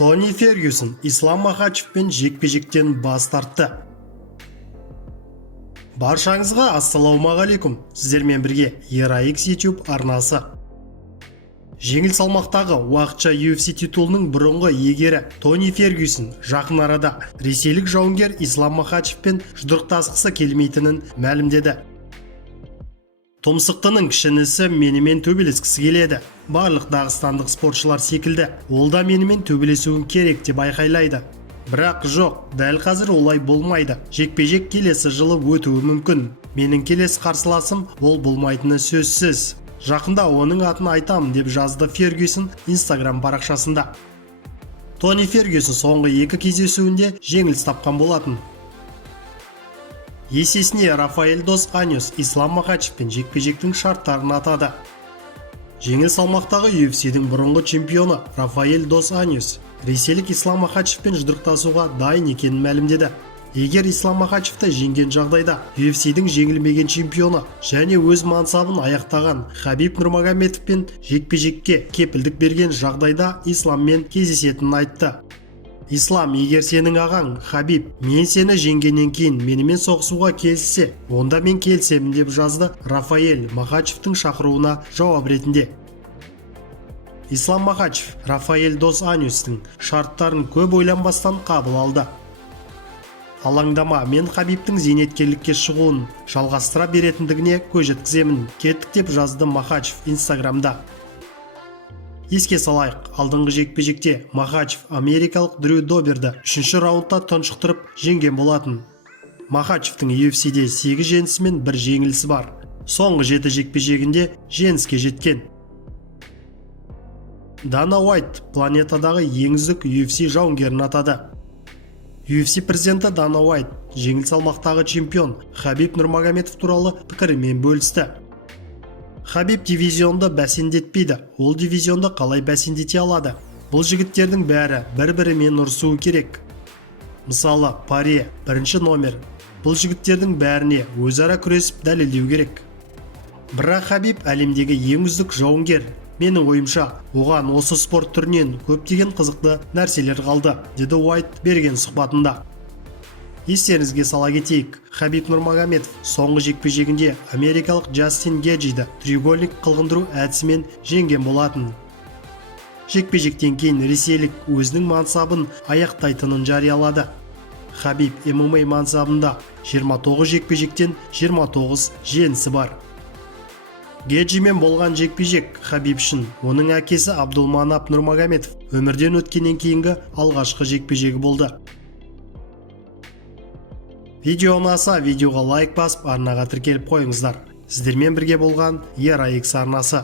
Тони Фергюсон Ислам Махачевпен жекпе-жектен бас тартты. Баршаңызға ассалаумағалейкум. Сіздермен бірге ERAX YouTube арнасы. Жеңіл салмақтағы уақытша UFC титулының бұрынғы иегері Тони Фергюсон жақын арада ресейлік жауынгер Ислам Махачевпен жұдырықтасқысы келмейтінін мәлімдеді. Тұмсықтының кішінісі менімен төбелескісі келеді. Барлық дағыстандық спортшылар секілді, ол да менімен төбелесуім керек деп айқайлайды. Бірақ жоқ, дәл қазір олай болмайды. Жекпе-жек келесі жылы өтуі мүмкін. Менің келесі қарсыласым ол болмайтыны сөзсіз. Жақында оның атын айтамын деп жазды Фергюсон Instagram парақшасында. Тони Фергюсон соңғы екі кездесуінде жеңіліс тапқан болатын. Есесіне Рафаэль дос Аньос Ислам Махачевпен жекпе-жектің шарттарын атады. Жеңіл салмақтағы UFC-дің бұрынғы чемпионы Рафаэль дос Аньос ресейлік Ислам Махачевпен жұдырықтасуға дайын екенін мәлімдеді. Егер Ислам Махачевті жеңген жағдайда UFC-дің жеңілмеген чемпионы және өз мансабын аяқтаған Хабиб Нурмагомедовпен жекпе-жекке кепілдік берген жағдайда Исламмен кездесетінін айтты. Ислам, егер сенің ағаң Хабиб мен сені жеңгеннен кейін менімен соғысуға келсе, онда мен келісемін деп жазды Рафаэль Махачевтің шақыруына жауап ретінде. Ислам Махачев Рафаэль дос Аньостың шарттарын көп ойланбастан қабыл алды. Алаңдама, мен Хабибтің зейнеткерлікке шығуын жалғастыра беретіндігіне көз жеткіземін, кеттік деп жазды Махачев Инстаграмда. Еске салайық, алдыңғы жекпе-жекте Махачев америкалық Дрю Доберді 3-ші раундта тұншықтырып жеңген болатын. Махачевтің UFC-де 8 жеңісі мен 1 жеңілісі бар. Соңғы 7 жекпе-жегінде жеңіске жеткен. Дана Уайт планетадағы ең үздік UFC жауынгерін атады. UFC президенті Дана Уайт жеңіл салмақтағы чемпион Хабиб Нурмагомедов туралы пікірімен бөлісті. Хабиб дивизионды бәсеңдетпейді, ол дивизионды қалай бәсеңдете алады? Бұл жігіттердің бәрі бір-бірімен ұрысуы керек. Мысалы, паре, бірінші номер. Бұл жігіттердің бәріне өзара күресіп дәлелдеу керек. Бірақ Хабиб әлемдегі ең үздік жауынгер. Менің ойымша, оған осы спорт түрінен көптеген қызықты нәрселер қалды, деді Уайт берген сұхбатында. Естеріңізге сала кетейік, Хабиб Нурмагомедов соңғы жекпе-жегінде америкалық Джастин Геджиді треугольник қылғындыру әдісімен жеңген болатын. Жекпе-жектен кейін ресейлік өзінің мансабын аяқтайтынын жариялады. Хабиб MMA мансабында 29 жекпе-жектен 29 жеңісі бар. Геджимен болған жекпе-жек Хабиб үшін оның әкесі Абдулманап Нурмагомедов өмірден өткеннен кейінгі алғашқы жекпе-жегі болды. Видео ұнаса, видеоға лайк басып, арнаға тіркеліп қойыңыздар. Сіздермен бірге болған ERAX арнасы.